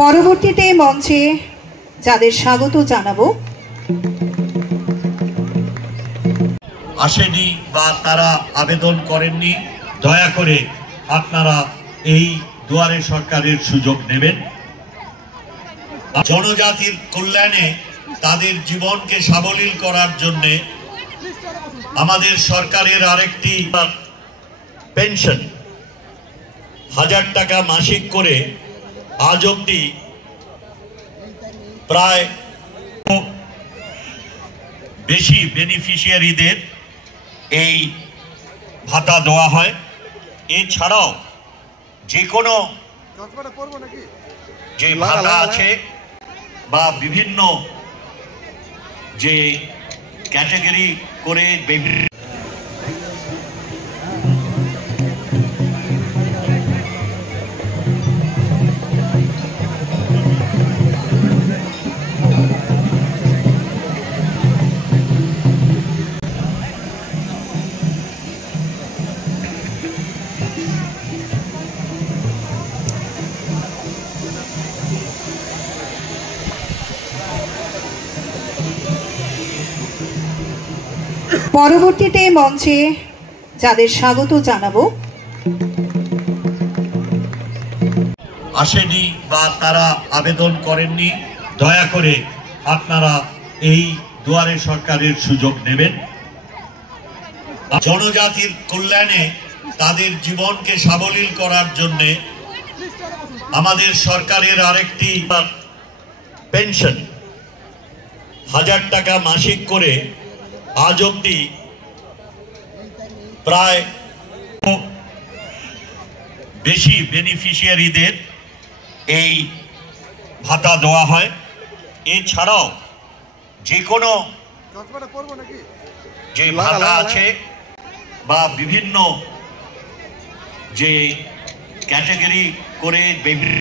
পরবর্তীতে মঞ্চে যাদের স্বাগত জানাবো, আসেনি বা তারা আবেদন করেননি, দয়া করে আপনারা এই দুয়ারে সরকারের সুযোগ নেবেন। জনজাতির কল্যাণে তাদের জীবনকে সাবলীল করার জন্য আমাদের সরকারের আরেকটি পেনশন 1000 টাকা মাসিক করে আজ অবধি প্রায় বেশি বেনিফিশিয়ারিদের এই ভাতা দেওয়া হয়। এছাড়াও যে কোনো যে ভাতা আছে বা বিভিন্ন যে ক্যাটাগরি করে পরবর্তীতে মঞ্চে যাদের স্বাগত জানাবো, আসেনি বা তারা আবেদন করেননি, দয়া করে আপনারা এই দুয়ারে সরকারের সুযোগ নেবেন। জনজাতির কল্যাণে তাদের জীবনকে সাবলীল করার জন্য আমাদের সরকারের আরেকটি পেনশন 1000 টাকা মাসিক করে আজ অবধি প্রায় বেশি বেনিফিশিয়ারিদের এই ভাতা দেওয়া হয়। এছাড়াও যে কোনো যে ভাতা আছে বা বিভিন্ন যে ক্যাটাগরি করে